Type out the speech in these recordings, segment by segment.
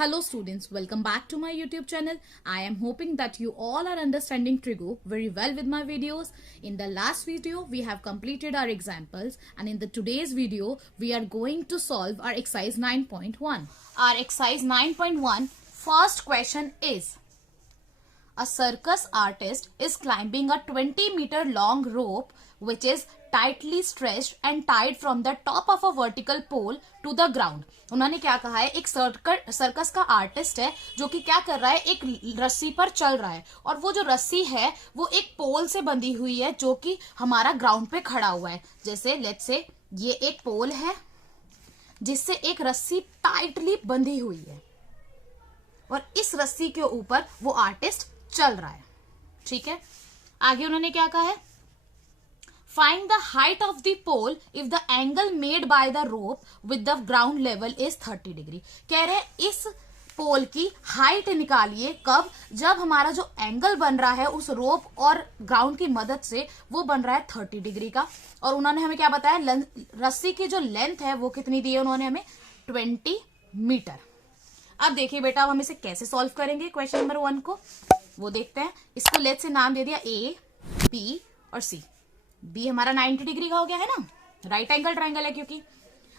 Hello students, welcome back to my YouTube channel. I am hoping that you all are understanding Trigo very well with my videos. In the last video, we have completed our examples, and in the today's video, we are going to solve our exercise 9.1. Our exercise 9.1 first question is, a circus artist is climbing a 20-meter long rope which is tightly stretched and tied from the top of a vertical pole to the ground. उन्होंने क्या कहा है, एक circus का artist है जो कि क्या कर रहा है, एक रस्सी पर चल रहा है और वो जो रस्सी है वो एक पोल से बंधी हुई है जो कि हमारा ग्राउंड पे खड़ा हुआ है. जैसे लेट्स से ये एक पोल है जिससे एक रस्सी टाइटली बंधी हुई है और इस रस्सी के ऊपर वो आर्टिस्ट चल रहा है. ठीक है, आगे उन्होंने क्या कहा है, find the height of the pole if the angle made by the rope with the ground level is 30 degree. कह रहे हैं इस पोल की हाइट निकालिए कब, जब हमारा जो एंगल बन रहा है उस रोप और ग्राउंड की मदद से वो बन रहा है 30 डिग्री का. और उन्होंने हमें क्या बताया, रस्सी की जो लेंथ है वो कितनी दी है उन्होंने हमें, 20 मीटर. अब देखिए बेटा, अब हम इसे कैसे सॉल्व करेंगे क्वेश्चन नंबर 1 को, वो देखते हैं. इसको लेट से नाम दे दिया ए, बी और सी. बी हमारा 90 डिग्री का हो गया है ना, राइट एंगल ट्रायंगल है क्योंकि.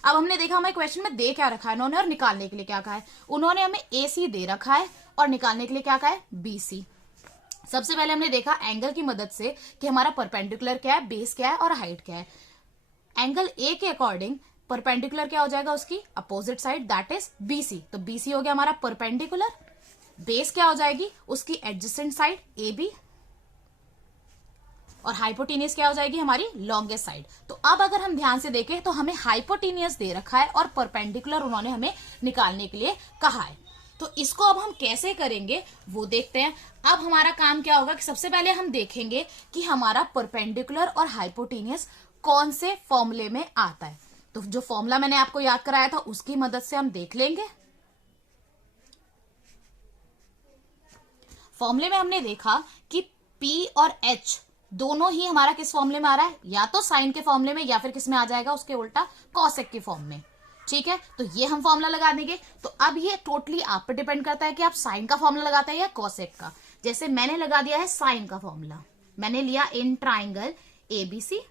अब हमने देखा हमें क्वेश्चन में दे क्या रखा है उन्होंने और निकालने के लिए क्या कहा है. उन्होंने हमें ए सी दे रखा है और निकालने के लिए क्या कहा है, बी सी. सबसे पहले हमने देखा एंगल की मदद से कि हमारा परपेंडिकुलर क्या है, बेस क्या है और हाइट क्या है. एंगल ए के अकॉर्डिंग परपेंडिकुलर क्या हो जाएगा, उसकी opposite side, that is BC. तो बीसी हो गया हमारा परपेंडिकुलर. बेस क्या हो जाएगी, उसकी एडजेसेंट साइड ए बी, और हाइपोटेनियस क्या हो जाएगी, हमारी लॉन्गेस्ट साइड. तो अब अगर हम ध्यान से देखें तो हमें हाइपोटेनियस दे रखा है और परपेंडिकुलर उन्होंने हमें निकालने के लिए कहा है. तो इसको अब हम कैसे करेंगे वो देखते हैं. अब हमारा काम क्या होगा कि सबसे पहले हम देखेंगे कि हमारा परपेंडिकुलर और हाइपोटेनियस कौन से फॉर्मूले में आता है. तो जो फॉर्मूला मैंने आपको याद कराया था उसकी मदद से हम देख लेंगे. फॉर्मूले में हमने देखा कि P और H दोनों ही हमारा किस फॉर्मूले में आ रहा है, या तो साइन के फॉर्मूले में या फिर किस में आ जाएगा, उसके उल्टा कॉसेक के फॉर्म में. ठीक है, तो ये हम फॉर्मूला लगा देंगे. तो अब ये टोटली आप पे डिपेंड करता है कि आप साइन का फॉर्मूला लगाते हैं या कॉसेक का. जैसे मैंने लगा दिया है साइन का फॉर्मूला. मैंने लिया in triangle ABC,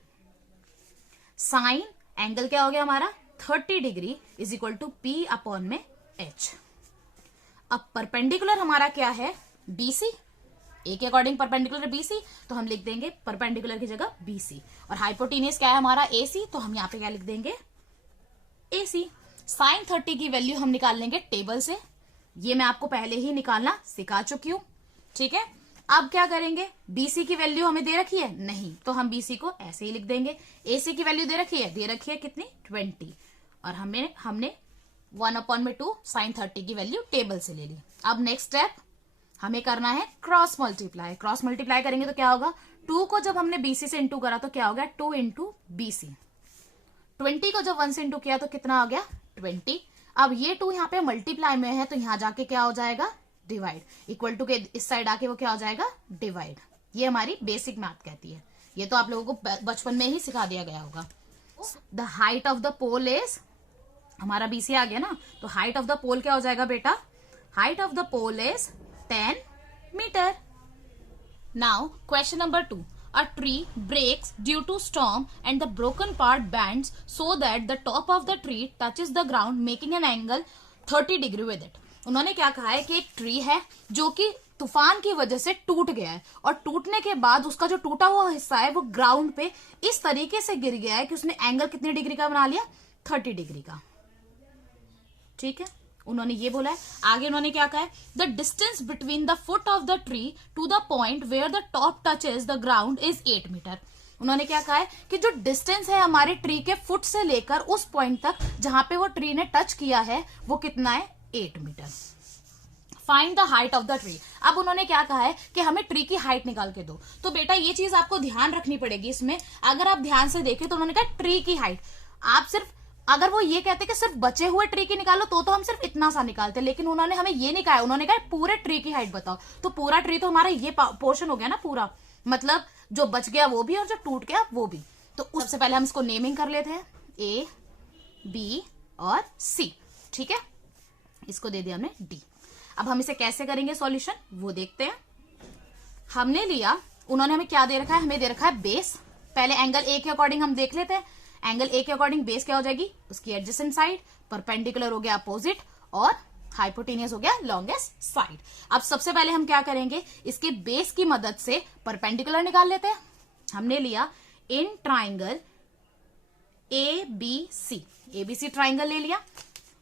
sine angle क्या हो गया हमारा 30 degree is equal to p upon में एच. अब परपेंडिकुलर हमारा क्या है, बीसी. ए के अकॉर्डिंग परपेंडिकुलर बीसी, तो हम लिख देंगे परपेंडिकुलर की जगह बीसी. और हाइपोटेनियस क्या है हमारा एसी, तो हम यहां पे क्या लिख देंगे, एसी. साइन 30 की वैल्यू हम निकाल लेंगे टेबल से. ये मैं आपको पहले ही निकालना सिखा चुकी हूं. ठीक है, अब क्या करेंगे, बीसी की वैल्यू हमें दे रखी है नहीं, तो हम बीसी को ऐसे ही लिख देंगे. एसी की वैल्यू दे रखी है कितनी, 20. और हमने 1/2 साइन 30 की वैल्यू टेबल से ले ली. अब नेक्स्ट स्टेप हमें करना है क्रॉस मल्टीप्लाई. क्रॉस मल्टीप्लाई करेंगे तो क्या होगा, 2 को जब हमने बीसी से इंटू करा तो क्या हो गया, 2 इंटू बीसी. 20 को जब 1 से इंटू किया तो कितना हो गया, 20. अब ये 2 यहाँ पे मल्टीप्लाई में है तो यहां जाके क्या हो जाएगा, डिवाइड. इक्वल टू के इस साइड आके वो क्या हो जाएगा, डिवाइड. ये हमारी बेसिक मैथ कहती है. ये तो आप लोगों को बचपन में ही सिखा दिया गया होगा. The height of the pole is, हमारा बीसी आ गया ना, तो हाइट ऑफ द पोल क्या हो जाएगा बेटा, height of the pole is 10 meter. Now question number 2. A tree breaks due to storm and the broken part bends so that the top of the tree touches the ground making an angle 30 degree with it. उन्होंने क्या कहा है कि एक tree है जो कि तूफान की वजह से टूट गया है और टूटने के बाद उसका जो टूटा हुआ हिस्सा है वो ग्राउंड पे इस तरीके से गिर गया है कि उसने एंगल कितने डिग्री का बना लिया, 30 डिग्री का. ठीक है, उन्होंने ये बोला है. आगे उन्होंने क्या कहा है, the distance between the foot of the tree to the point where the top touches the ground is 8 meter. उन्होंने क्या कहा है कि जो डिस्टेंस है हमारे ट्री के फुट से लेकर उस पॉइंट तक जहां पे वो ट्री ने टच किया है वो कितना है, 8 meter. Find the height of the tree. अब उन्होंने क्या कहा है कि हमें ट्री की हाइट निकाल के दो. तो बेटा ये चीज आपको ध्यान रखनी पड़ेगी इसमें. अगर आप ध्यान से देखें तो उन्होंने कहा ट्री की हाइट, आप सिर्फ अगर वो ये कहते कि सिर्फ बचे हुए ट्री की निकालो तो हम सिर्फ इतना सा निकालते, लेकिन उन्होंने हमें ये नहीं कहा. उन्होंने कहा पूरे ट्री की हाइट बताओ. तो पूरा ट्री तो हमारा ये पोर्शन हो गया ना पूरा, मतलब जो बच गया वो भी और जो टूट गया वो भी. तो सबसे पहले हम इसको नेमिंग कर लेते हैं, ए बी और सी. ठीक है, इसको दे दिया हमने डी। अब हम इसे कैसे करेंगे सॉल्यूशन वो देखते हैं। हमने लिया, उन्होंने हमें क्या दे रखा है, हमें दे रखा है बेस। पहले एंगल ए के अकॉर्डिंग हम देख लेते हैं। एंगल ए के अकॉर्डिंग बेस क्या हो जाएगी, उसकी एडजेसेंट साइड, परपेंडिकुलर हो गया अपोजिट, और हाइपोटेनियस हो गया लॉन्गेस्ट साइड। अब सबसे पहले हम क्या करेंगे, इसके बेस की मदद से परपेंडिकुलर निकाल लेते हैं। हमने लिया in triangle A B C, ABC triangle ले लिया।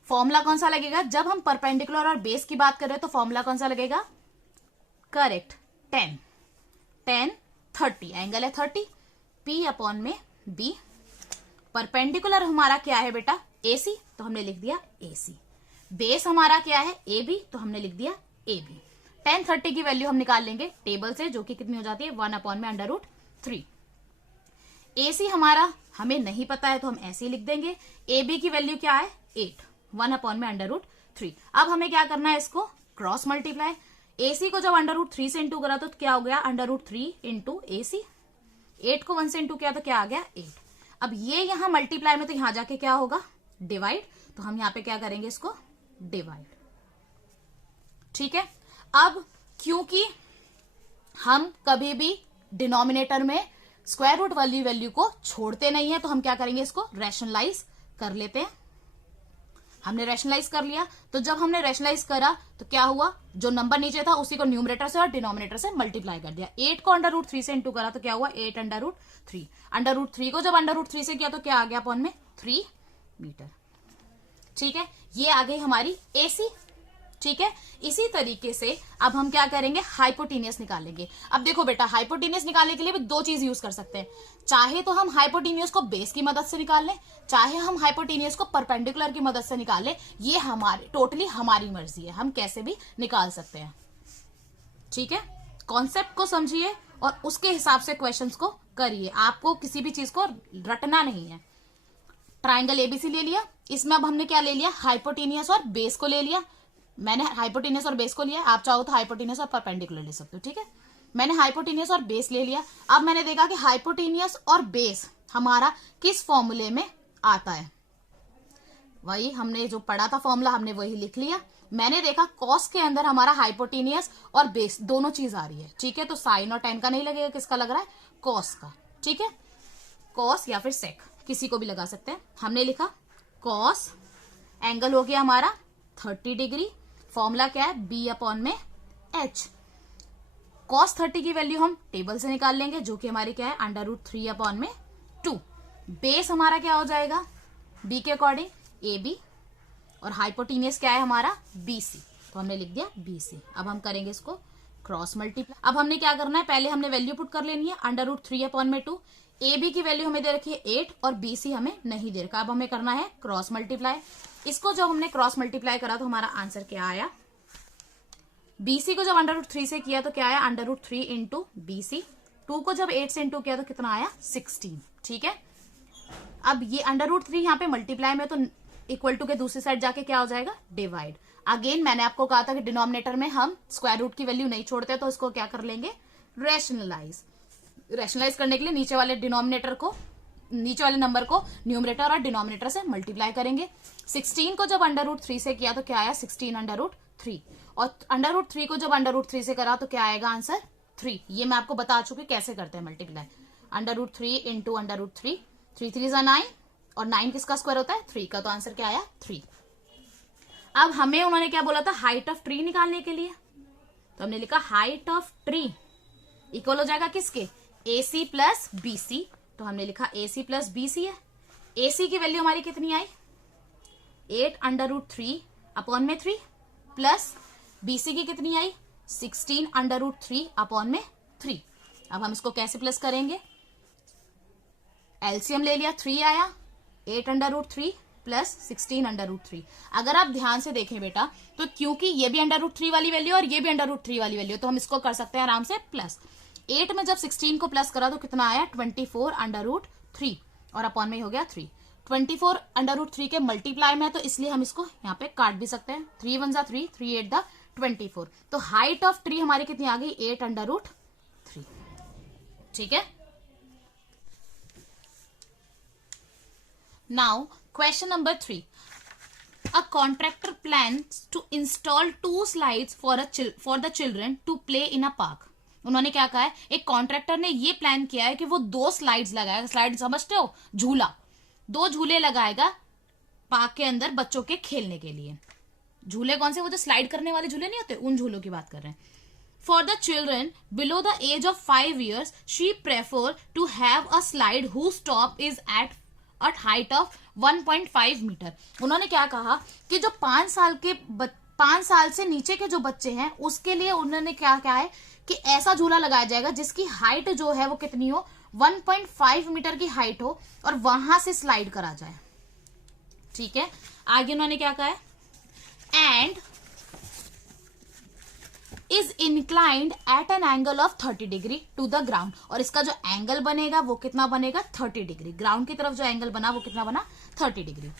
फॉर्मूला कौन सा लगेगा, जब हम परपेंडिकुलर और बेस की बात कर रहे हैं तो फॉर्मूला कौन सा लगेगा, करेक्ट 10 10 30, एंगल है 30, P अपॉन में B। परपेंडिकुलर हमारा क्या है बेटा AC, तो हमने लिख दिया AC। बेस हमारा क्या है AB, तो हमने लिख दिया AB। 10 30 की वैल्यू हम निकाल लेंगे टेबल से, जो कि कितनी हो जाती है 1 अपॉन में √3। AC हमारा हमें नहीं पता है तो हम ऐसे ही लिख देंगे। AB की वैल्यू क्या है 8, 1 अपॉन में √3। अब हमें क्या करना है, इसको क्रॉस मल्टीप्लाई। AC को जब √3 से इंटू करा तो क्या हो गया √3 इंटू AC। 8 को 1 से इंटू किया तो क्या आ गया 8। अब ये यहां मल्टीप्लाई में, तो यहां जाके क्या होगा डिवाइड, तो हम यहां पे क्या करेंगे इसको डिवाइड। ठीक है। अब क्योंकि हम कभी भी डिनोमिनेटर में स्क्वायर रूट वाली वैल्यू को छोड़ते नहीं है, तो हम क्या करेंगे, इसको रैशनलाइज कर लेते हैं। हमने रैशनलाइज कर लिया, तो जब हमने रैशनलाइज करा तो क्या हुआ, जो नंबर नीचे था उसी को न्यूमरेटर से और डिनोमिनेटर से मल्टीप्लाई कर दिया। 8 को √3 से इंटू करा तो क्या हुआ 8 √3। √3 को जब √3 से किया तो क्या आ गया अपॉन में 3 मीटर। ठीक है, ये आ गई हमारी AC। ठीक है, इसी तरीके से अब हम क्या करेंगे, हाइपोटेनियस निकालेंगे। अब देखो बेटा, हाइपोटेनियस निकालने के लिए भी दो चीज यूज कर सकते हैं। चाहे तो हम हाइपोटेनियस को बेस की मदद से निकाल लें, चाहे हम हाइपोटेनियस को परपेंडिकुलर की मदद से निकाल लें। ये हमारे टोटली हमारी मर्जी है, हम कैसे भी निकाल सकते हैं। ठीक है, कॉन्सेप्ट को समझिए और उसके हिसाब से क्वेश्चंस को करिए। आपको किसी भी चीज को रटना नहीं है। ट्राइंगल एबीसी ले लिया, इसमें अब हमने क्या ले लिया, हाइपोटेनियस और बेस को ले लिया। मैंने हाइपोटेनियस और बेस को लिया, आप चाहो तो हाइपोटेनियस और परपेंडिकुलर ले सकते हो। ठीक है, मैंने हाइपोटेनियस और बेस ले लिया। अब मैंने देखा कि हाइपोटेनियस और बेस हमारा किस फॉर्मूले में आता है, वही हमने जो पढ़ा था फॉर्मूला हमने वही लिख लिया। मैंने देखा कॉस के अंदर हमारा हाइपोटेनियस और बेस दोनों चीज आ रही है। ठीक है, तो साइन और टेन का नहीं लगेगा, किसका लग रहा है, कॉस का। ठीक है, कॉस या फिर सेक किसी को भी लगा सकते हैं। हमने लिखा कॉस, एंगल हो गया हमारा 30 डिग्री। फॉर्मूला क्या है, B अपॉन में H। कॉस 30 की वैल्यू हम टेबल से निकाल लेंगे, जो कि हमारी क्या है √3 अपॉन में 2। बेस हमारा क्या हो जाएगा B के अकॉर्डिंग AB, और हाइपोटेनियस क्या है हमारा BC, तो हमने लिख दिया BC। अब हम करेंगे इसको क्रॉस मल्टीप्लाई। अब हमने क्या करना है, पहले हमने वैल्यू पुट कर लेनी है, √3 अपॉन में 2। AB की वैल्यू हमें दे रखी है 8 और BC हमें नहीं दे रखा। अब हमें करना है क्रॉस मल्टीप्लाई। इसको जब हमने क्रॉस मल्टीप्लाई करा तो हमारा आंसर क्या आया, BC को जब √3 से किया तो क्या आया √3 इंटू BC। 2 को जब 8 से इंटू किया तो कितना आया 16। ठीक है, अब ये √3 यहाँ पे मल्टीप्लाई में, तो इक्वल टू के दूसरी साइड जाके क्या हो जाएगा डिवाइड। अगेन मैंने आपको कहा था कि डिनोमिनेटर में हम स्क्वायर रूट की वैल्यू नहीं छोड़ते, तो इसको क्या कर लेंगे रैशनलाइज। रैशनलाइज करने के लिए नीचे वाले डिनोमिनेटर को, नीचे वाले नंबर को न्यूमरेटर और डिनोमिनेटर से मल्टीप्लाई करेंगे। 16 को जब √3 से किया तो क्या आया 16 √3, और √3 को जब √3 से करा तो क्या आएगा आंसर 3। ये मैं आपको बता चुकी कैसे करते हैं मल्टीप्लाई। √3 इंटू √3, 3 3 जा 9, और 9 किसका स्क्वायर होता है 3 का, तो आंसर क्या आया 3। अब हमें उन्होंने क्या बोला था, हाइट ऑफ ट्री निकालने के लिए, तो हमने लिखा हाइट ऑफ ट्री इक्वल हो जाएगा किसके, AC प्लस BC। तो हमने लिखा AC प्लस BC है। AC की वैल्यू हमारी कितनी आई 8 √3 अपॉन में 3, प्लस BC की कितनी आई 16 √3 अपॉन में 3। अब हम इसको कैसे प्लस करेंगे, एलसीएम ले लिया, 3 आया, 8 √3 प्लस 16 √3। अगर आप ध्यान से देखें बेटा, तो क्योंकि ये भी √3 वाली वैल्यू और ये भी √3 वाली वैल्यू, तो हम इसको कर सकते हैं आराम से प्लस। 8 में जब 16 को प्लस करा तो कितना आया 24 √3, और अपॉन में हो गया 3। 24 √3 के मल्टीप्लाई में है, तो इसलिए हम इसको यहाँ पे काट भी सकते हैं। 3 1 3, 3 8 24। तो हाइट ऑफ ट्री हमारी कितनी आ गई 8 √3। ठीक है, now question number 3। A contractor plans to install 2 slides for the children to play in a park. उन्होंने क्या कहा है, एक कॉन्ट्रैक्टर ने ये प्लान किया है कि वो 2 स्लाइड्स लगाएगा. स्लाइड समझते हो, झूला. 2 झूले लगाएगा पार्क के अंदर बच्चों के खेलने के लिए. झूले कौन से, वो जो स्लाइड करने वाले झूले नहीं होते, उन झूलों की बात कर रहे हैं. For the children below the age of 5 years, she prefer to have a slide whose top is at height of 1.5 meter. उन्होंने क्या कहा कि जो 5 साल से नीचे के जो बच्चे हैं उसके लिए उन्होंने क्या कहा है कि ऐसा झूला लगाया जाएगा जिसकी हाइट जो है वो कितनी हो, 1.5 मीटर की हाइट हो और वहां से स्लाइड करा जाए. ठीक है, आगे उन्होंने क्या कहा है, and is inclined at an angle of 30 degree to the ground. और इसका जो एंगल बनेगा वो कितना बनेगा, 30 डिग्री. ग्राउंड की तरफ जो एंगल बना वो कितना बना, 30 degree.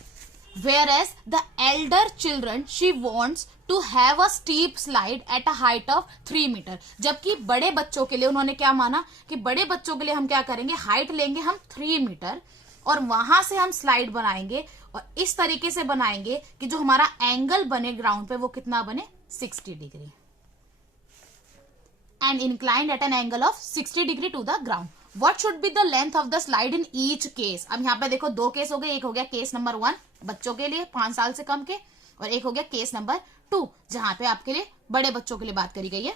Whereas the elder children she wants to have a steep slide at a height of 3 meter. जबकि बड़े बच्चों के लिए उन्होंने क्या माना कि बड़े बच्चों के लिए हम क्या करेंगे, हाइट लेंगे हम 3 मीटर और वहां से हम स्लाइड बनाएंगे और इस तरीके से बनाएंगे कि जो हमारा एंगल बने ग्राउंड पे वो कितना बने, 60 degree. and inclined at an angle of 60 degree to the ground. What should be the length of the slide in each case? अब यहाँ पे देखो 2 केस हो गए. एक हो गया केस नंबर 1 बच्चों के लिए 5 साल से कम के, और एक हो गया केस नंबर 2 जहां पे आपके लिए बड़े बच्चों के लिए बात करी गई है.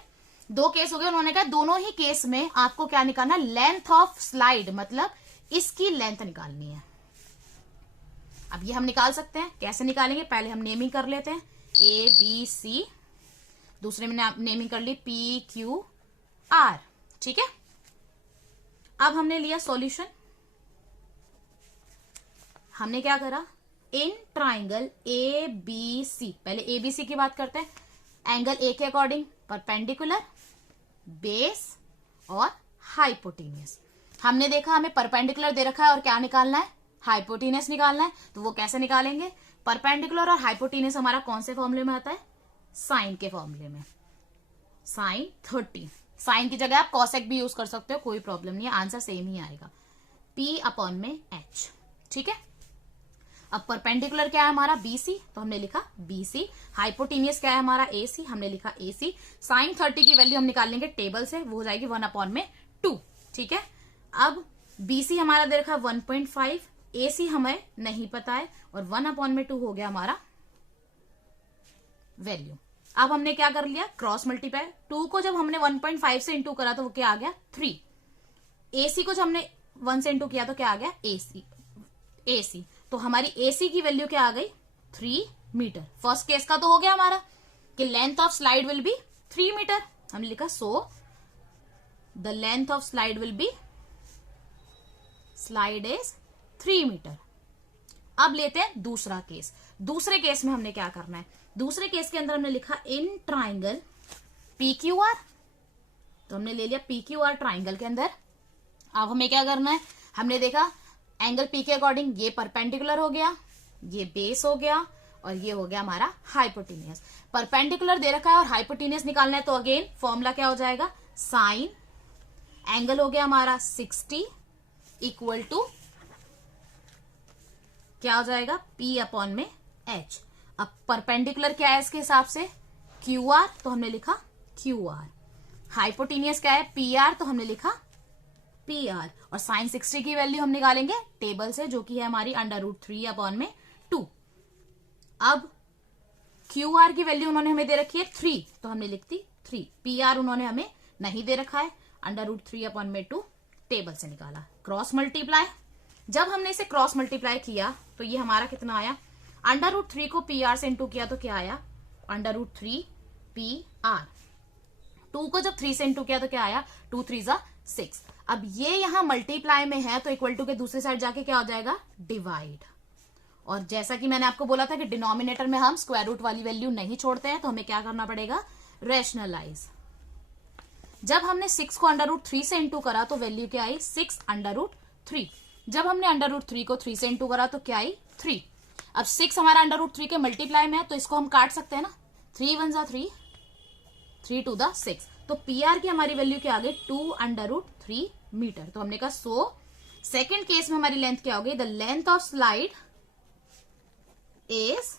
2 केस हो गए. उन्होंने कहा दोनों ही केस में आपको क्या निकालना, लेंथ ऑफ स्लाइड, मतलब इसकी लेंथ निकालनी है. अब ये हम निकाल सकते हैं. कैसे निकालेंगे, पहले हम नेमिंग कर लेते हैं. ABC, दूसरे में नेमिंग कर ली PQR. ठीक है, अब हमने लिया सॉल्यूशन. हमने क्या करा, इन ट्राइंगल ABC, पहले ABC की बात करते हैं. एंगल A के अकॉर्डिंग परपेंडिकुलर, बेस और हाइपोटेन्यूस. हमने देखा हमें परपेंडिकुलर दे रखा है और क्या निकालना है, हाइपोटेन्यूस निकालना है. तो वो कैसे निकालेंगे, परपेंडिकुलर और हाइपोटेन्यूस हमारा कौन से फॉर्मूले में आता है, साइन के फॉर्मूले में. साइन 30. साइन की जगह आप कॉसेक भी यूज कर सकते हो, कोई प्रॉब्लम नहीं है, आंसर सेम ही आएगा, P/H. ठीक है, अब परपेंडिकुलर क्या है हमारा BC, तो हमने लिखा BC. हाइपोटेनियस क्या है हमारा AC, हमने लिखा AC. साइन 30 की वैल्यू हम निकाल लेंगे टेबल से, वो हो जाएगी 1/2. ठीक है, अब BC हमारा दे रखा 1.5, AC हमें नहीं पता है और 1/2 हो गया हमारा वैल्यू. अब हमने क्या कर लिया, क्रॉस मल्टीप्लाई. 2 को जब हमने 1.5 से इंटू करा तो वो क्या आ गया, 3. AC को जब हमने 1 से इंटू किया तो क्या आ गया, AC. तो हमारी AC की वैल्यू क्या आ गई, 3 मीटर. फर्स्ट केस का तो हो गया हमारा कि length of slide will be 3 meter. हमने लिखा so the length of slide will be, slide is 3 meter. अब लेते हैं दूसरा केस. दूसरे केस में हमने क्या करना है, दूसरे केस के अंदर हमने लिखा इन ट्राइंगल PQR. तो हमने ले लिया PQR ट्राइंगल के अंदर. अब हमें क्या करना है, हमने देखा एंगल P के अकॉर्डिंग ये परपेंडिकुलर हो गया, ये बेस हो गया और ये हो गया हमारा हाइपोटेनियस. परपेंडिकुलर दे रखा है और हाइपोटेनियस निकालना है तो अगेन फॉर्मूला क्या हो जाएगा, साइन एंगल हो गया हमारा 60 इक्वल टू क्या हो जाएगा, P/H. अब परपेंडिकुलर क्या है इसके हिसाब से, QR, तो हमने लिखा QR. हाइपोटेनियस क्या है, PR, तो हमने लिखा PR. और साइन 60 की वैल्यू हम निकालेंगे टेबल से, जो कि है हमारी √3/2. अब QR की वैल्यू उन्होंने हमें दे रखी है 3, तो हमने लिख दी 3. PR उन्होंने हमें नहीं दे रखा है, √3/2 टेबल से निकाला. क्रॉस मल्टीप्लाई, जब हमने इसे क्रॉस मल्टीप्लाई किया तो ये हमारा कितना आया, √3 को PR से इंटू किया तो क्या आया, √3PR. 2 को जब 3 से इंटू किया तो क्या आया, 2 3 6. अब ये यहां मल्टीप्लाई में है तो इक्वल टू के दूसरी साइड जाके क्या हो जाएगा, डिवाइड. और जैसा कि मैंने आपको बोला था कि डिनोमिनेटर में हम स्क्वायर रूट वाली वैल्यू नहीं छोड़ते हैं, तो हमें क्या करना पड़ेगा, रेशनलाइज. जब हमने 6 को √3 से इंटू करा तो वैल्यू क्या आई, 6/3. जब हमने √3 को 3 से इंटू करा तो क्या आई, 3. अब 6 हमारा √3 के मल्टीप्लाई में है तो इसको हम काट सकते हैं ना, 3 1 3, 3 2 6. तो PR की हमारी वैल्यू क्या आ गई, 2/3 मीटर. तो हमने कहा सो सेकेंड केस में हमारी लेंथ क्या हो गई, the length of slide is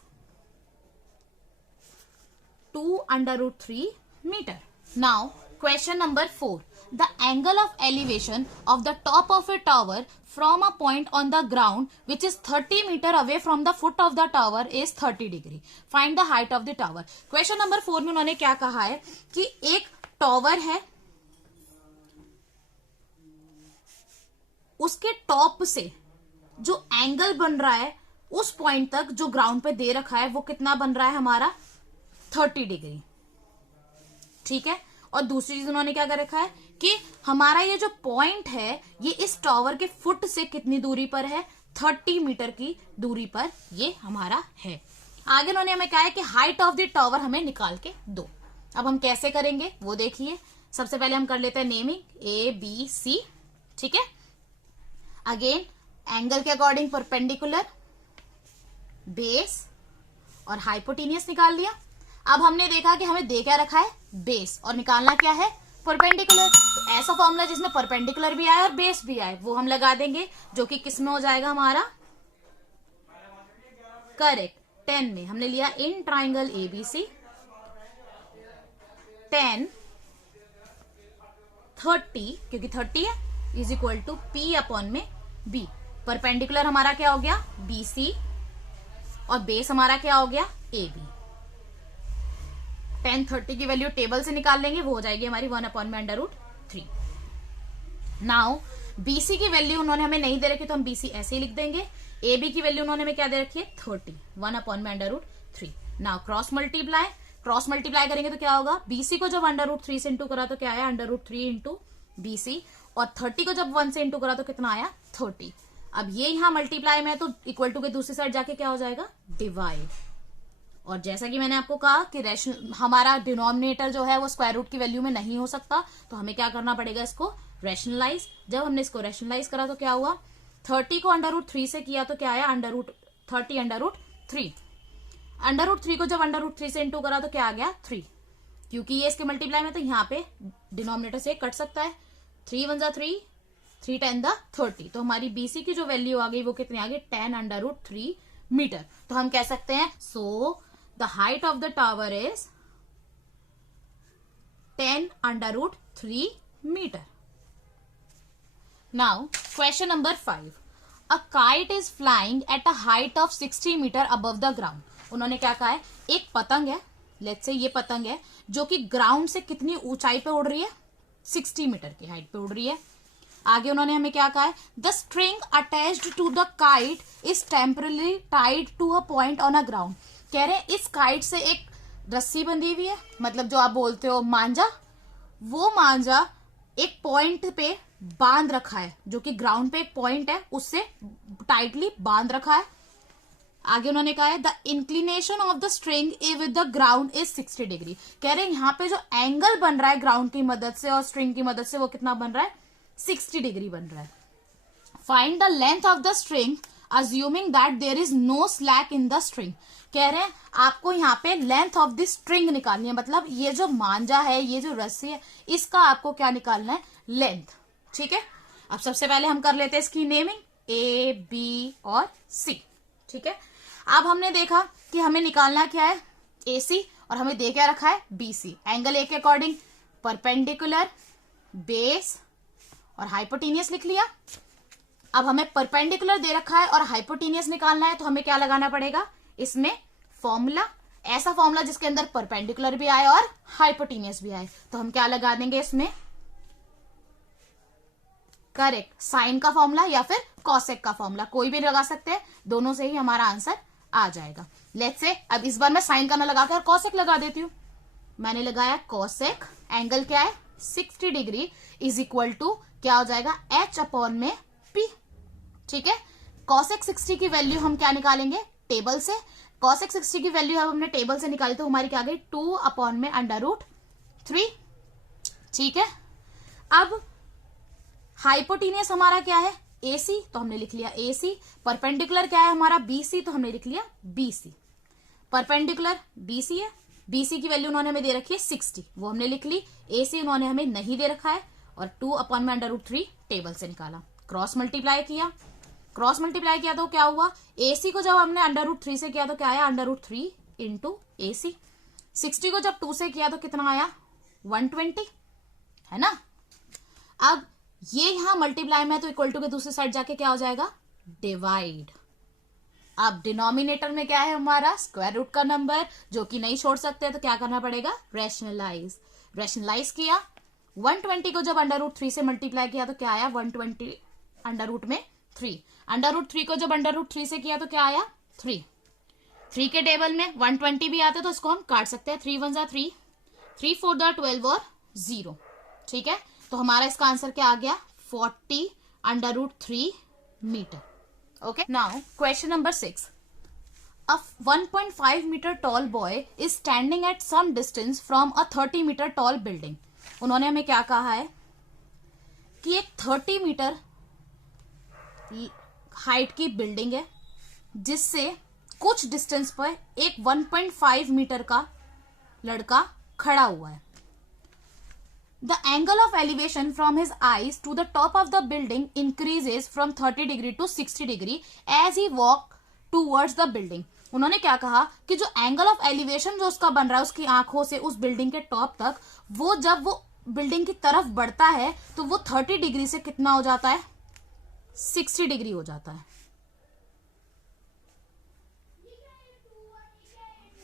2√3 meter. Now question number 4. The angle of elevation of the top of a tower from a point on the ground which is 30 meter away from the foot of the tower is 30 degree. Find the height of the tower. Question number 4 में उन्होंने क्या कहा है कि एक tower है, उसके top से जो एंगल बन रहा है उस पॉइंट तक जो ग्राउंड पे दे रखा है वो कितना बन रहा है हमारा 30 डिग्री. ठीक है. और दूसरी चीज उन्होंने क्या कर रखा है कि हमारा ये जो पॉइंट है ये इस टावर के फुट से कितनी दूरी पर है, 30 मीटर की दूरी पर ये हमारा है. आगे उन्होंने हमें कहा है कि हाइट ऑफ द टावर हमें निकाल के दो. अब हम कैसे करेंगे वो देखिए. सबसे पहले हम कर लेते हैं नेमिंग ABC. ठीक है. अगेन एंगल के अकॉर्डिंग परपेंडिकुलर, बेस और हाइपोटेनियस निकाल लिया. अब हमने देखा कि हमें दे क्या रखा है, बेस, और निकालना क्या है, परपेंडिकुलर. तो ऐसा फॉर्मूला जिसमें परपेंडिकुलर भी आए और बेस भी आए वो हम लगा देंगे, जो कि किस में हो जाएगा हमारा, करेक्ट, 10 में. हमने लिया इन ट्राइंगल ABC 10 30, क्योंकि 30 है, is equal to P upon में B. परपेंडिकुलर हमारा क्या हो गया, BC, और बेस हमारा क्या हो गया, AB. 10 30 की वैल्यू टेबल से निकाल लेंगे, वो हो जाएगी हमारी 1 अपॉन में √3. नाउ BC की वैल्यू उन्होंने हमें नहीं दे रखी तो हम BC ऐसे ही लिख देंगे. AB की वैल्यू उन्होंने हमें क्या दे रखी है, 30, 1 अपॉन में √3. नाउ क्रॉस मल्टीप्लाई करेंगे तो क्या होगा, BC को जब √3 से इंटू करा तो क्या आया, √3 इंटू BC, और 30 को जब 1 से इंटू करा तो कितना आया, 30. अब ये यहां मल्टीप्लाई में है तो इक्वल टू के दूसरी साइड जाके क्या हो जाएगा, डिवाइड. और जैसा कि मैंने आपको कहा कि हमारा डिनोमिनेटर जो है वो स्क्वायर रूट की वैल्यू में नहीं हो सकता, तो हमें क्या करना पड़ेगा, इसको रैशनलाइज. जब हमने इसको रैशनलाइज करा तो क्या हुआ, 30 को √3 से किया तो क्या आया, √30 √3. √3 को जब √3 से इंटू करा तो क्या आ गया, 3. क्योंकि ये इसके मल्टीप्लाई में तो यहाँ पे डिनोमिनेटर से कट सकता है. 3 1 3, 3 10 30. तो हमारी BC की जो वैल्यू आ गई वो कितनी आ गई, 10 √3 मीटर. तो हम कह सकते हैं so the height of the tower is 10 √3 meter. Now question number 5. A kite is flying at a height of 60 meter above the ground. उन्होंने क्या कहा है, एक पतंग है, लेट्स से ये पतंग है जो कि ग्राउंड से कितनी ऊंचाई पे उड़ रही है, 60 मीटर की हाइट पे उड़ रही है. आगे उन्होंने हमें क्या कहा है, the string attached to the kite is temporarily tied to a point on a ground. कह रहे हैं इस काइट से एक रस्सी बंधी हुई है, मतलब जो आप बोलते हो मांझा, वो मांझा एक पॉइंट पे बांध रखा है, जो कि ग्राउंड पे एक पॉइंट है उससे टाइटली बांध रखा है. आगे उन्होंने कहा है the inclination of the string with the ground is 60 degree. कह रहे हैं यहाँ पे जो एंगल बन रहा है ग्राउंड की मदद से और स्ट्रिंग की मदद से वो कितना बन रहा है, 60 डिग्री बन रहा है. Find the length of the string assuming that there is no slack in the string. कह रहे हैं आपको यहाँ पे लेंथ ऑफ द स्ट्रिंग निकालनी है, मतलब ये जो मांझा है, ये जो रस्सी है, इसका आपको क्या निकालना है, लेंथ. ठीक है. अब सबसे पहले हम कर लेते हैं इसकी नेमिंग A, B और C. ठीक है. अब हमने देखा कि हमें निकालना क्या है, AC, और हमें दे क्या रखा है, BC. एंगल A के अकॉर्डिंग परपेंडिकुलर, बेस और हाइपोटेनियस लिख लिया. अब हमें परपेंडिकुलर दे रखा है और हाइपोटेनियस निकालना है, तो हमें क्या लगाना पड़ेगा, इसमें फॉर्मूला, ऐसा फॉर्मूला जिसके अंदर परपेंडिकुलर भी आए और हाइपोटेनियस भी आए. तो हम क्या लगा देंगे इसमें, करेक्ट, साइन का फॉर्मूला या फिर कॉसेक का फॉर्मूला, कोई भी लगा सकते हैं, दोनों से ही हमारा आंसर आ जाएगा. लेट्स से अब इस बार मैं साइन का ना लगाकर कॉसेक लगा देती हूं. मैंने लगाया कॉसेक, एंगल क्या है, 60 डिग्री, इज इक्वल टू क्या हो जाएगा, H अपॉन में P. ठीक है. कॉसेक 60 की वैल्यू हम क्या निकालेंगे, टेबल से. कॉसेक 60 की वैल्यू अब हमने टेबल से निकाली तो हमारी क्या गई, 2 अपॉन में √3. ठीक है. अब हाइपोटेनियस हमारा क्या है, AC, तो हमने लिख लिया AC. परपेंडिकुलर क्या है हमारा, BC, तो हमने लिख लिया BC. परपेंडिकुलर BC है, BC की वैल्यू उन्होंने हमें दे रखी है 60, वो हमने लिख ली. AC उन्होंने हमें नहीं दे रखा है, और 2 अपॉन में √3 टेबल से निकाला. क्रॉस मल्टीप्लाई किया तो क्या हुआ, AC को जब हमने √3 से किया तो क्या आया, √3 इंटू AC. 60 को जब 2 से किया तो कितना आया 120, है ना। अब ये यहां मल्टीप्लाई में है तो इक्वल टू के दूसरी साइड जाके क्या हो जाएगा डिवाइड। अब डिनोमिनेटर में क्या है हमारा स्क्वायर रूट का नंबर जो कि नहीं छोड़ सकते, तो क्या करना पड़ेगा रैशनलाइज। रैशनलाइज किया 120 को जब अंडर रूट 3 से मल्टीप्लाई किया तो क्या आया 120 अंडर रूट में 3। अंडर रूट 3 को जब अंडर रूट 3 से किया तो क्या आया 3। 3 के टेबल में 120 भी आता है तो इसको हम काट सकते हैं। 3 1 3, 3 4 12 और 0, ठीक है। तो हमारा इसका आंसर क्या आ गया 40 under root 3 meter. Okay, now question number 6। A 1.5 meter tall boy is standing at some distance from a 30 meter tall building. उन्होंने हमें क्या कहा है कि एक 30 मीटर हाइट की बिल्डिंग है जिससे कुछ डिस्टेंस पर एक 1.5 मीटर का लड़का खड़ा हुआ है। The angle of elevation from his eyes to the top of the building increases from 30 degree to 60 degree as he walks towards the building. उन्होंने क्या कहा कि जो एंगल ऑफ एलिवेशन जो उसका बन रहा है उसकी आंखों से उस बिल्डिंग के टॉप तक, वो जब वो बिल्डिंग की तरफ बढ़ता है तो वो 30 डिग्री से कितना हो जाता है 60 डिग्री हो जाता है,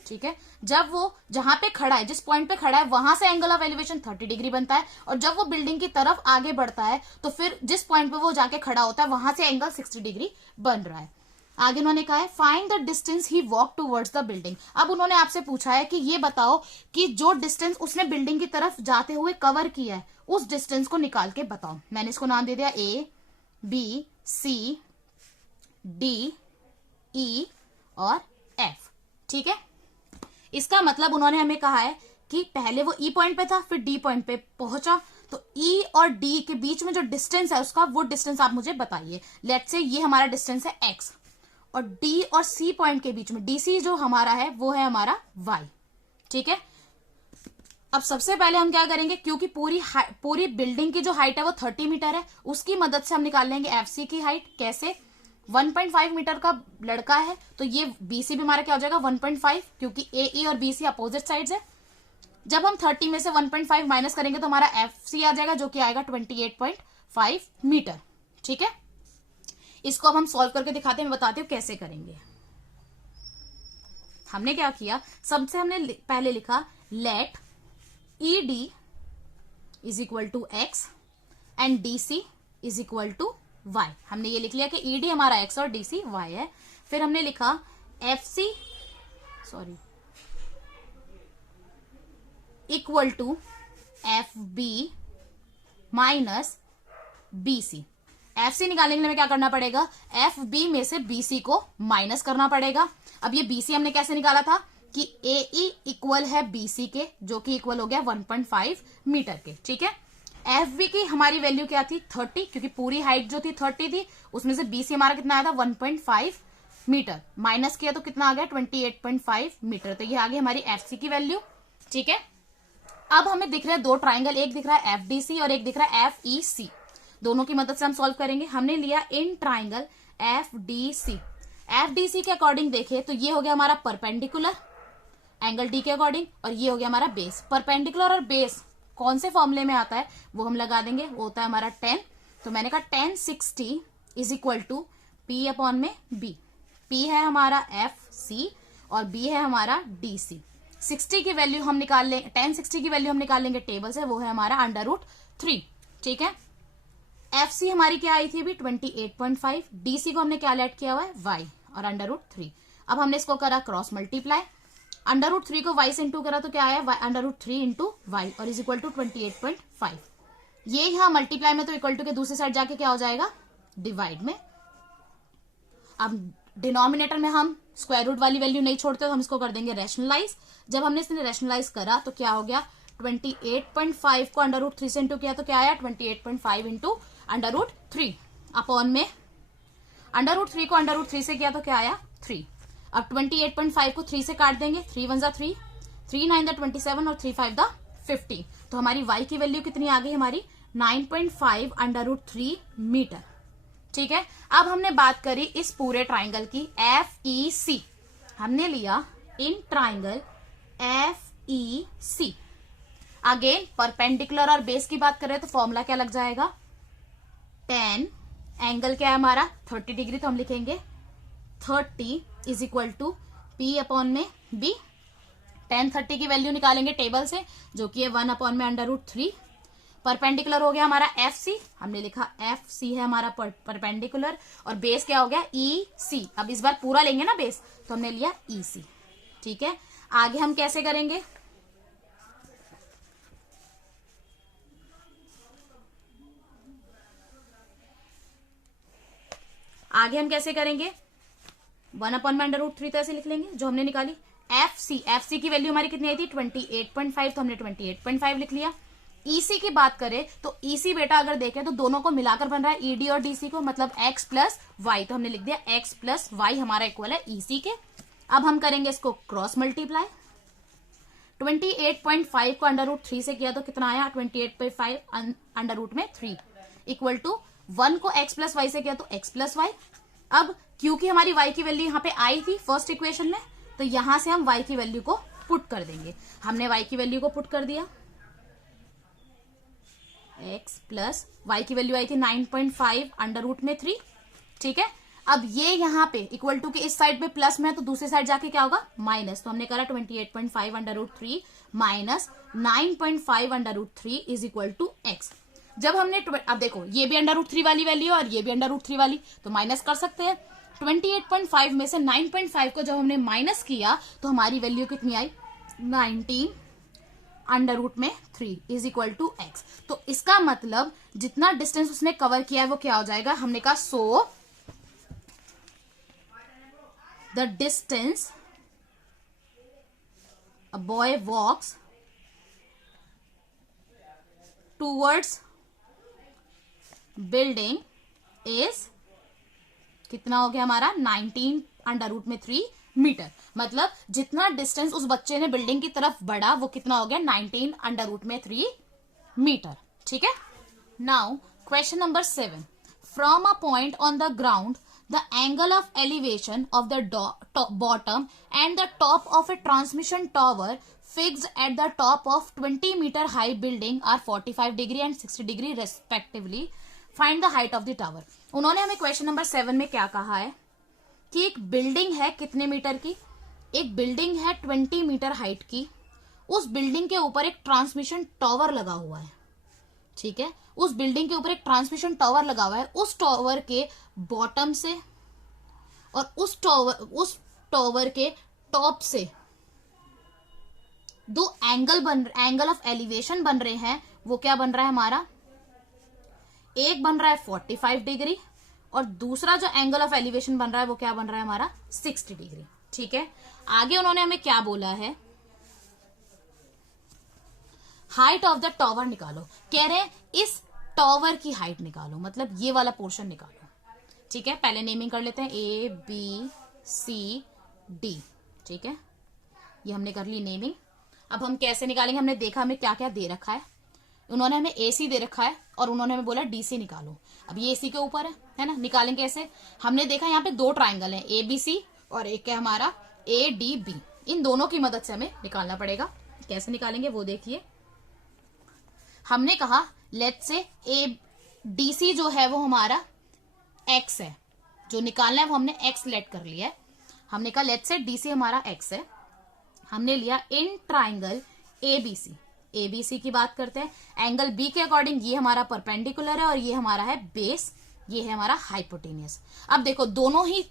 ठीक है। जब वो जहां पे खड़ा है, जिस पॉइंट पे खड़ा है, वहां से एंगल ऑफ एलिवेशन 30 डिग्री बनता है, और जब वो बिल्डिंग की तरफ आगे बढ़ता है तो फिर जिस पॉइंट पे वो जाके खड़ा होता है वहां से एंगल 60 डिग्री बन रहा है। आगे उन्होंने कहा है find the distance he walk towards the building. अब उन्होंने आपसे पूछा है कि ये बताओ कि जो डिस्टेंस उसने बिल्डिंग की तरफ जाते हुए कवर किया है उस डिस्टेंस को निकाल के बताओ। मैंने इसको नाम दे दिया A B C D E और F, ठीक है। इसका मतलब उन्होंने हमें कहा है कि पहले वो E पॉइंट पे था, फिर D पॉइंट पे पहुंचा, तो E और D के बीच में जो डिस्टेंस है उसका वो डिस्टेंस आप मुझे बताइए। लेट्स से ये हमारा डिस्टेंस है X, और D और C पॉइंट के बीच में DC जो हमारा है वो है हमारा Y, ठीक है। अब सबसे पहले हम क्या करेंगे, क्योंकि पूरी बिल्डिंग की जो हाइट है वो 30 मीटर है, उसकी मदद से हम निकाल लेंगे FC की हाइट। कैसे, 1.5 मीटर का लड़का है तो ये BC भी हमारा क्या हो जाएगा 1.5, क्योंकि AE और BC अपोजिट साइड्स है। जब हम 30 में से 1.5 माइनस करेंगे तो हमारा FC आ जाएगा जो कि आएगा 28.5 मीटर, ठीक है। इसको अब हम सॉल्व करके दिखाते हैं, मैं बताती हूँ कैसे करेंगे। हमने क्या किया, सबसे हमने पहले लिखा let ED is equal to X and DC is equal to Y। हमने ये लिख लिया कि ED हमारा X और DC Y है। फिर हमने लिखा FC equal to FB minus BC। FC निकालने के लिए हमें क्या करना पड़ेगा, FB में से BC को माइनस करना पड़ेगा। अब ये BC हमने कैसे निकाला था कि AE इक्वल है BC के, जो कि इक्वल हो गया 1.5 मीटर के, ठीक है। FB की हमारी वैल्यू क्या थी 30, क्योंकि पूरी हाइट जो थी 30 थी, उसमें से BC हमारा कितना आया था 1.5 मीटर, माइनस किया तो कितना आ गया 28.5 मीटर। तो ये आ गई हमारी FC की वैल्यू, ठीक है। अब हमें दिख रहे हैं दो ट्राइंगल, एक दिख रहा है FDC और एक दिख रहा है FEC। दोनों की मदद से हम सॉल्व करेंगे। हमने लिया इन ट्राइंगल FDC। FDC के अकॉर्डिंग देखें तो ये हो गया हमारा परपेंडिकुलर एंगल D के अकॉर्डिंग, और ये हो गया हमारा बेस। परपेंडिकुलर और बेस कौन से फॉर्मूले में आता है वो हम लगा देंगे, वो होता है हमारा 10। तो मैंने कहा 10 60 is equal to P upon में B। P है हमारा FC और B है हमारा DC। 60 की वैल्यू हम निकाल लेंगे, 10 60 की वैल्यू हम निकाल लेंगे टेबल से, वो है हमारा अंडर रूट 3, ठीक है। FC हमारी क्या आई थी अभी 28.5, DC को हमने क्या ऐड किया हुआ है Y और अंडर रूट 3। अब हमने इसको करा क्रॉस मल्टीप्लाई, अंडर रूट 3 को Y से इंटू करा तो क्या आया अंडर रूट 3 इंटू Y और इज इक्वल टू 28.5। ये यहां मल्टीप्लाई में तो इक्वल टू के दूसरी साइड जाके क्या हो जाएगा डिवाइड में। अब डिनोमिनेटर में हम स्क्वायर रूट वाली वैल्यू नहीं छोड़ते तो हम इसको कर देंगे रैशनलाइज। जब हमने इसने रैशनलाइज करा तो क्या हो गया 28.5 को अंडर रूट 3 से इंटू किया तो क्या आया 28.5 इंटू अंडर रूट 3 अपॉन में अंडर रूट 3 को अंडर रूट 3 से किया तो क्या आया 3। अब 28.5 को 3 से काट देंगे, 3 1 जा 3, 3 9 दा 27 और 3 5 दा 50। तो हमारी y की वैल्यू कितनी आ गई हमारी 9.5 अंडर रूट 3 मीटर, ठीक है। अब हमने बात करी इस पूरे ट्राइंगल की FEC। हमने लिया in triangle E C. Again perpendicular और बेस की बात करें तो फॉर्मूला क्या लग जाएगा, टेन, एंगल क्या है हमारा 30 डिग्री, तो हम लिखेंगे 30 is equal to p upon में बी। 10 30 की वैल्यू निकालेंगे टेबल से, जो कि है 1/√3। परपेंडिकुलर हो गया हमारा एफ सी, हमने लिखा एफ सी है हमारा परपेंडिकुलर, और बेस क्या हो गया ई सी। अब इस बार पूरा लेंगे ना बेस, तो हमने लिया ई सी। ठीक है, आगे हम कैसे करेंगे, आगे हम कैसे करेंगे, 1/√3 तो ऐसे लिख लेंगे जो हमने निकाली। एफ सी की वैल्यू हमारी कितनी आई थी 28.5, तो हमने 28.5 लिख लिया। ईसी की बात करें तो ईसी बेटा अगर देखें तो दोनों को मिलाकर बन रहा है ईडी और डीसी को, मतलब एक्स प्लस वाई, तो हमने लिख दिया एक्स प्लस वाई हमारा इक्वल है ईसी के। अब हम करेंगे इसको क्रॉस मल्टीप्लाई। 28.5 को √3 से किया तो कितना आया, 28.5 √3 इक्वल टू 1 को x प्लस वाई से किया तो x प्लस वाई। अब क्योंकि हमारी y की वैल्यू यहाँ पे आई थी फर्स्ट इक्वेशन में, तो यहां से हम y की वैल्यू को पुट कर देंगे। हमने y की वैल्यू को पुट कर दिया, x प्लस वाई की वैल्यू आई थी 9.5 √3। ठीक है, अब ये यहाँ पे इक्वल टू के इस साइड पे प्लस में है तो दूसरी साइड जाके क्या होगा माइनस, तो हमने करा 28.5 √3 minus 9.5 √3 is equal to x. जब हमने अब देखो ये भी √3 वाली वैल्यू और ये भी √3 वाली, तो माइनस कर सकते हैं। 28.5 में से 9.5 को जब हमने माइनस किया तो हमारी वैल्यू कितनी आई 19 √3 इज इक्वल टू एक्स। तो इसका मतलब जितना डिस्टेंस उसने कवर किया है वो क्या हो जाएगा, हमने कहा so the distance a boy walks towards building is कितना हो गया हमारा 19 √3 मीटर। मतलब जितना डिस्टेंस उस बच्चे ने बिल्डिंग की तरफ बढ़ा वो कितना हो गया 19 √3 मीटर। ठीक है, now question number 7, from a point on the ground the angle of elevation of the bottom and the top of a transmission tower fixed at the top of 20 meter high building are 45 degree and 60 degree respectively, find the height of the tower. उन्होंने हमें question number 7 में क्या कहा है कि एक building है कितने मीटर की, एक बिल्डिंग है 20 मीटर हाइट की, उस बिल्डिंग के ऊपर एक ट्रांसमिशन टावर लगा हुआ है। ठीक है, उस बिल्डिंग के ऊपर एक ट्रांसमिशन टावर लगा हुआ है, उस टावर के बॉटम से और उस टावर के टॉप से दो एंगल ऑफ एलिवेशन बन रहे हैं। वो क्या बन रहा है हमारा, एक बन रहा है 45 डिग्री और दूसरा जो एंगल ऑफ एलिवेशन बन रहा है वो क्या बन रहा है हमारा 60 डिग्री। ठीक है, आगे उन्होंने हमें क्या बोला है, हाइट ऑफ द टावर निकालो। कह रहे हैं इस टावर की हाइट निकालो, मतलब ये वाला पोर्शन निकालो। ठीक है, पहले नेमिंग कर लेते हैं ए बी सी डी। ठीक है, ये हमने कर ली नेमिंग। अब हम कैसे निकालेंगे, हमने देखा हमें क्या क्या दे रखा है। उन्होंने हमें AC दे रखा है और उन्होंने हमें बोला DC निकालो। अब ये AC के ऊपर है ना, निकालेंगे कैसे, हमने देखा यहाँ पे दो ट्राइंगल हैं ABC और एक है हमारा ADB। इन दोनों की मदद से हमें निकालना पड़ेगा। कैसे निकालेंगे वो देखिए। हमने कहा लेट्स से DC जो है वो हमारा X है, जो निकालना है वो हमने X लेट कर लिया है। हमने कहा लेट्स से DC हमारा X है, हमने लिया इन ट्राइंगल ABC की बात करते हैं। एंगल B के अकॉर्डिंग ये हमारा परपेंडिकुलर है और ये हमारा है बेस, ये है हमारा हाइपोटेनियस। अब देखो दोनों ही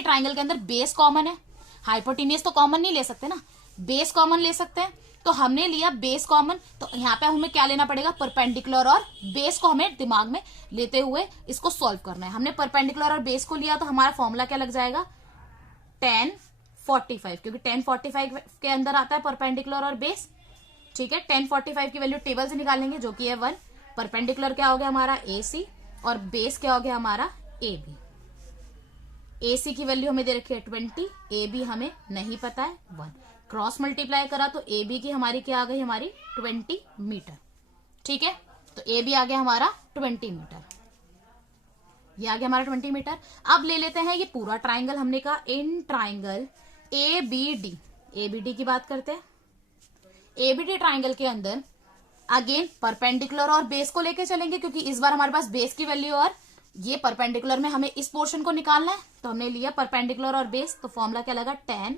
ट्राइंगल के अंदर बेस कॉमन है, हाइपोटेनियस तो कॉमन नहीं ले सकते ना, बेस कॉमन ले सकते हैं। तो हमने लिया बेस कॉमन, तो यहाँ पे हमें क्या लेना पड़ेगा, परपेंडिकुलर और बेस को हमें दिमाग में लेते हुए इसको सॉल्व करना है। हमने परपेंडिकुलर और बेस को लिया तो हमारा फॉर्मूला क्या लग जाएगा 1045, क्योंकि 1045 के अंदर आता है परपेंडिकुलर और बेस। ठीक है, 1045 की वैल्यू टेबल से निकालेंगे जो कि है 1। परपेंडिकुलर क्या हो गया हमारा AC और बेस क्या हो गया हमारा AB। AC की वैल्यू हमें दे रखी है 20, AB हमें नहीं पता है 1। क्रॉस मल्टीप्लाई करा तो AB की हमारी क्या आ गई, हमारी 20 मीटर। ठीक है, तो AB आ गया हमारा 20 मीटर, ये आ गया हमारा 20 मीटर। अब ले लेते हैं ये पूरा ट्राइंगल। हमने कहा इन ट्राइंगल ABD की बात करते हैं। एबीडी ट्राइंगल के अंदर अगेन परपेंडिकुलर और बेस को लेके चलेंगे, क्योंकि इस बार हमारे पास बेस की वैल्यू और ये परपेंडिकुलर में हमें इस पोर्शन को निकालना है, तो हमने लिया परपेंडिकुलर और बेस, तो फॉर्मूला क्या लगा 10।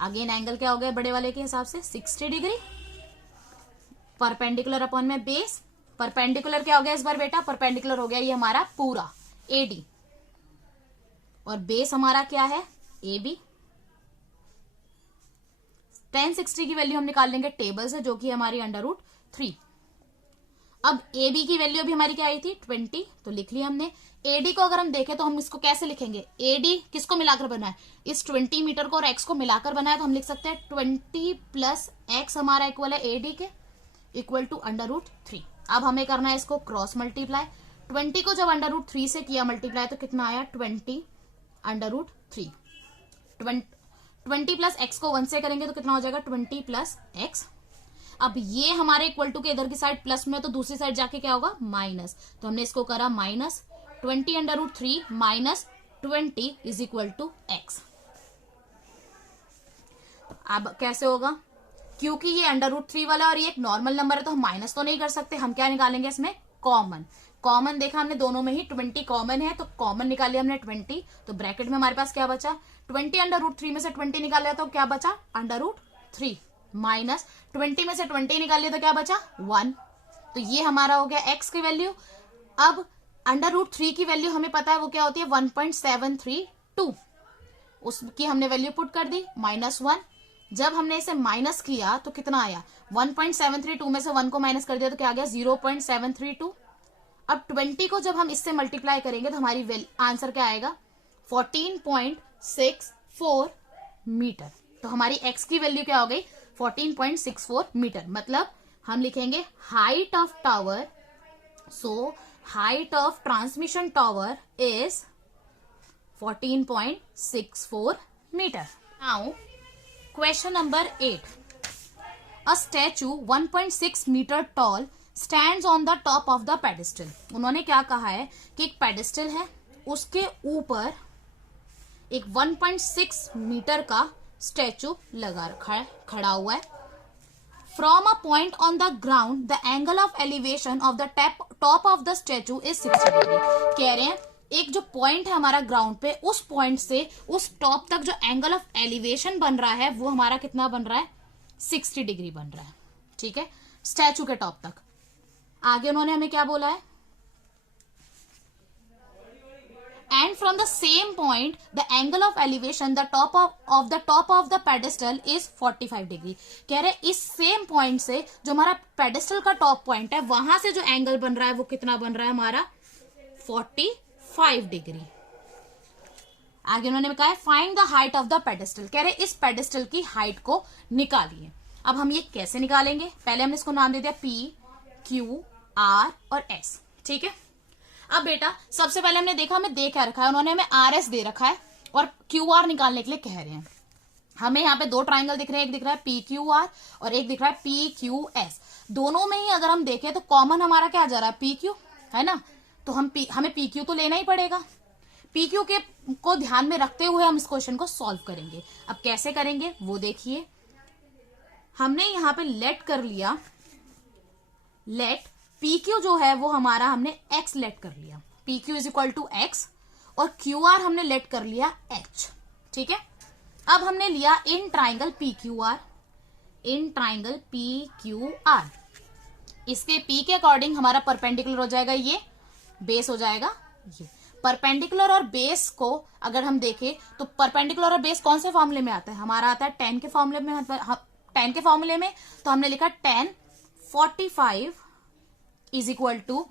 अगेन एंगल क्या हो गया बड़े वाले के हिसाब से 60 डिग्री, परपेंडिकुलर अपॉन में बेस, परपेंडिकुलर क्या हो गया इस बार बेटा, परपेंडिकुलर हो गया ये हमारा पूरा एडी, और बेस हमारा क्या है एबी। 1060 की वैल्यू हम निकाल लेंगे टेबल से, जो कि हमारी √3। अब AB की वैल्यू भी हमारी क्या आई थी 20, तो लिख लिया हमने। AD को अगर हम देखें तो हम इसको कैसे लिखेंगे, AD किसको मिलाकर बना है, इस 20 मीटर को और x को मिलाकर बना है, तो हम लिख सकते हैं 20 प्लस x हमारा इक्वल है AD के, इक्वल टू √3। अब हमें करना है इसको क्रॉस मल्टीप्लाई। 20 को जब √3 से किया मल्टीप्लाई तो कितना आया 20 √3। 20 प्लस एक्स को 1 से करेंगे तो कितना हो जाएगा 20 प्लस एक्स। अब ये हमारे इक्वल टू के इधर की साइड प्लस में, तो दूसरी साइड जाके क्या होगा माइनस, तो हमने इसको करा minus 20 √3 minus 20 is equal to x. अब कैसे होगा, क्योंकि ये √3 वाला और ये एक नॉर्मल नंबर है तो हम माइनस तो नहीं कर सकते, हम क्या निकालेंगे इसमें कॉमन। कॉमन देखा हमने दोनों में ही 20 कॉमन है, तो कॉमन निकाल लिया हमने 20, तो ब्रैकेट में हमारे पास क्या बचा 20 √3 में से 20 निकाल लिया तो क्या बचा √3 माइनस 20 में से 20 निकाल लिया तो क्या बचा 1, तो ये हमारा हो गया x की वैल्यू। अब √3 की वैल्यू हमें पता है वो क्या होती है 1.732, उसकी हमने वैल्यू पुट कर दी -1। जब हमने इसे माइनस किया तो कितना आया 1.732 में से 1 को माइनस कर दिया तो क्या आ गया 0.732। अब 20 को जब हम इससे मल्टीप्लाई करेंगे तो हमारी आंसर क्या आएगा 14.64 मीटर। तो हमारी x की वैल्यू क्या हो गई 14.64 मीटर, मतलब हम लिखेंगे height of tower, so height of transmission tower is 14.64 meter. Now question number 8, a statue 1.6 meter tall stands on the top of the pedestal. उन्होंने क्या कहा है कि एक पेडेस्टल है, उसके ऊपर एक 1.6 मीटर का स्टैचू लगा रखा है, खड़ा हुआ है। From a point on the ground the angle of elevation of the top of the statue is 60 degree. कह रहे हैं एक जो पॉइंट है हमारा ग्राउंड पे, उस पॉइंट से उस टॉप तक जो एंगल ऑफ एलिवेशन बन रहा है वो हमारा कितना बन रहा है 60 डिग्री बन रहा है, ठीक है, स्टैचू के टॉप तक। आगे उन्होंने हमें क्या बोला है, and from the same point the angle of elevation the top of the pedestal is 45 degree. कह रहे इस सेम पॉइंट से जो हमारा पेडेस्टल का टॉप पॉइंट है वहां से जो एंगल बन रहा है वो कितना बन रहा है हमारा 45 डिग्री। आगे उन्होंने कहा है find the height of the pedestal. कह रहे इस पेडेस्टल की हाइट को निकालिए। अब हम ये कैसे निकालेंगे, पहले हमने इसको नाम दे दिया P, Q, R और S, ठीक है। अब बेटा सबसे पहले हमने देखा हमें दे क्या रखा है, उन्होंने हमें RS दे रखा है और QR निकालने के लिए कह रहे हैं। हमें यहाँ पे दो ट्राइंगल दिख रहे हैं, एक दिख रहा है PQR और एक दिख रहा है PQS। दोनों में ही अगर हम देखें तो कॉमन हमारा क्या जा रहा है PQ, है ना, तो हमें PQ तो लेना ही पड़ेगा। PQ के को ध्यान में रखते हुए हम इस क्वेश्चन को सॉल्व करेंगे। अब कैसे करेंगे वो देखिए, हमने यहाँ पे लेट कर लिया, लेट PQ जो है वो हमारा हमने x लेट कर लिया, PQ is equal to x, और QR हमने लेट कर लिया h, ठीक है। अब हमने लिया in triangle PQR, in triangle PQR, इसके P के अकॉर्डिंग हमारा परपेंडिकुलर हो जाएगा ये, बेस हो जाएगा ये। परपेंडिकुलर और बेस को अगर हम देखें तो परपेंडिकुलर और बेस कौन से फॉर्मूले में आता है, हमारा आता है tan के फॉर्मूले में, tan के फॉर्मूले में, तो हमने लिखा tan 45 is equal to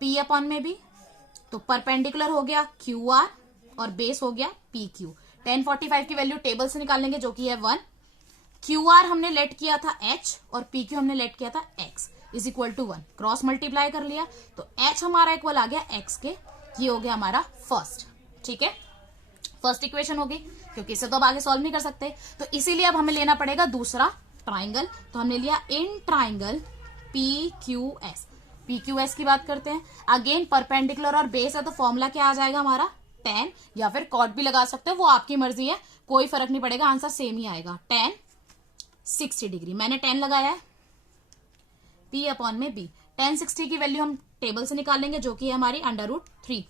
P upon में भी, तो परपेंडिकुलर हो गया QR और बेस हो गया PQ। tan 45 की वैल्यू टेबल से निकाल लेंगे जो कि है 1, QR हमने लेट किया था h और PQ हमने लेट किया था x is equal to 1, cross multiply कर लिया तो h हमारा इक्वल आ गया x के, ये हो गया हमारा फर्स्ट, ठीक है, फर्स्ट इक्वेशन होगी, क्योंकि इसे तो अब आगे सॉल्व नहीं कर सकते, तो इसीलिए अब हमें लेना पड़ेगा दूसरा ट्राइंगल। तो हमने लिया इन ट्राइंगल PQS। PQS की बात करते हैं, अगेन परपेंडिकुलर और बेस है तो फॉर्मूला क्या आ जाएगा हमारा tan, या फिर कॉट भी लगा सकते हो, वो आपकी मर्जी है, कोई फर्क नहीं पड़ेगा, आंसर सेम ही आएगा। tan 60 degree. मैंने 10 लगाया है, P अपॉन में B। 10 60 की वैल्यू हम टेबल से निकालेंगे जो कि है हमारी √3।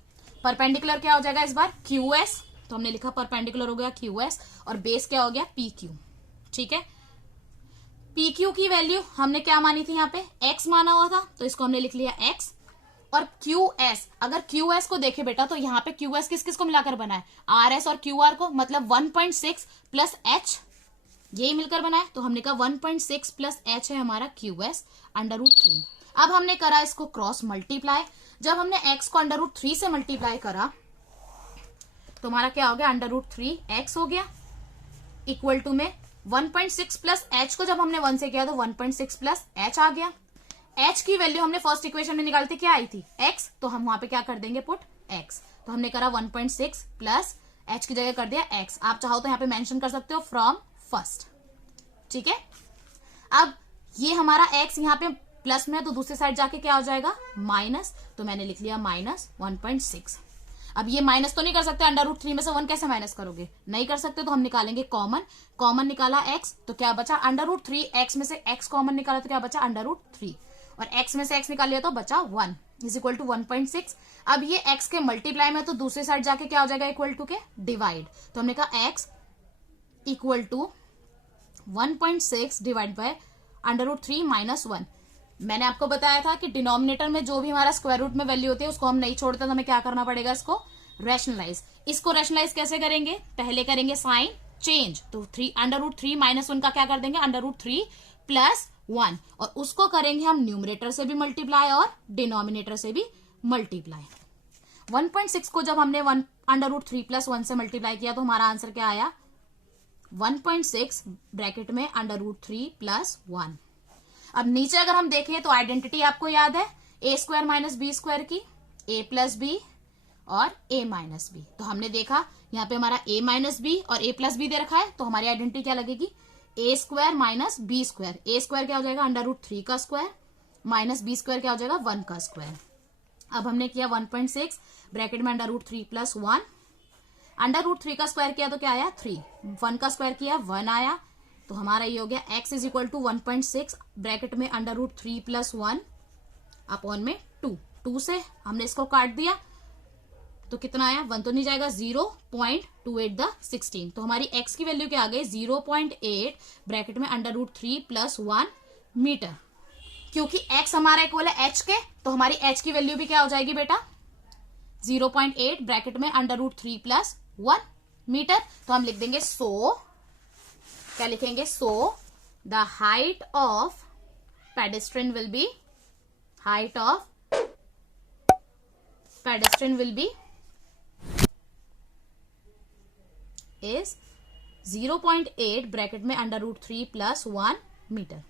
परपेंडिकुलर क्या हो जाएगा इस बार, QS, तो हमने लिखा परपेंडिकुलर हो गया QS, और बेस क्या हो गया PQ। ठीक है, PQ की वैल्यू हमने क्या मानी थी, यहाँ पे X माना हुआ था, तो इसको हमने लिख लिया X। और QS, अगर QS को देखे बेटा तो यहाँ पे QS किस किस को मिलाकर बना है, RS और QR को, मतलब 1.6 प्लस H, यही मिलकर बना है, तो हमने कहा 1.6 प्लस H है हमारा QS √3। अब हमने करा इसको क्रॉस मल्टीप्लाई। जब हमने X को √3 से मल्टीप्लाई करा तो हमारा क्या हो गया, √3x हो गया, इक्वल टू में 1.6 प्लस H को जब हमने 1 से किया तो 1.6 प्लस H आ गया। H की वैल्यू हमने फर्स्ट इक्वेशन में निकालते क्या आई थी, X, तो हम वहां पे क्या कर देंगे, पुट X। तो हमने करा 1.6 प्लस H की जगह कर दिया X। आप चाहो तो यहाँ पे मेंशन कर सकते हो फ्रॉम फर्स्ट। ठीक है, अब ये हमारा X यहाँ पे प्लस में है तो दूसरी साइड जाके क्या हो जाएगा, माइनस, तो मैंने लिख लिया -1.6। अब ये माइनस तो नहीं कर सकते, √3 में से 1 कैसे माइनस करोगे, नहीं कर सकते, तो हम निकालेंगे कॉमन। कॉमन निकाला X तो क्या बचा, √3, X में से X कॉमन निकाला तो क्या बचा, √3, और X में से X निकाल लिया तो बचा 1 इज इक्वल टू 1.6। अब ये X के मल्टीप्लाई में तो दूसरी साइड जाके क्या हो जाएगा, इक्वल टू के डिवाइड, तो हमने कहा X equal to 1.6 divide by √3 minus 1। मैंने आपको बताया था कि डिनोमिनेटर में जो भी हमारा स्क्वायर रूट में वैल्यू होती है उसको हम नहीं छोड़ते, तो हमें क्या करना पड़ेगा, इसको रैशनलाइज। इसको रैशनलाइज कैसे करेंगे, पहले करेंगे साइन चेंज, तो √3 माइनस 1 का क्या कर देंगे, √3 प्लस 1, और उसको करेंगे हम न्यूमरेटर से भी मल्टीप्लाई और डिनोमिनेटर से भी मल्टीप्लाई। 1.6 को जब हमने √3 प्लस 1 से मल्टीप्लाई किया तो हमारा आंसर क्या आया, 1.6 ब्रैकेट में √3 प्लस 1। अब नीचे अगर हम देखें तो आइडेंटिटी आपको याद है, a² माइनस b² की, a प्लस बी और a माइनस बी। तो हमने देखा यहाँ पे हमारा a माइनस बी और a प्लस बी दे रखा है, तो हमारी आइडेंटिटी क्या लगेगी, a² माइनस b²। a² क्या हो जाएगा, √3 का स्क्वायर, माइनस b² क्या हो जाएगा, 1 का स्क्वायर। अब हमने किया 1.6 ब्रैकेट में √3 प्लस 1, √3 का स्क्वायर किया तो क्या आया 3, 1 का स्क्वायर किया 1 आया, तो हमारा ये हो गया x is equal to 1.6 bracket में √3 प्लस 1 अपॉन में 2 से हमने इसको काट दिया तो कितना आया, 1 तो नहीं जाएगा, 0.28 द 16, तो हमारी x की वैल्यू क्या आ गई, 0.8 ब्रैकेट में √3 प्लस 1 मीटर। क्योंकि x हमारा इक्वल है h के, तो हमारी h की वैल्यू भी क्या हो जाएगी बेटा, 0.8 ब्रैकेट में √3 प्लस 1 मीटर। तो हम लिख देंगे सो, क्या लिखेंगे, सो the height of pedestrian will be, height of pedestrian will be is 0.8 bracket में √3 प्लस 1 मीटर।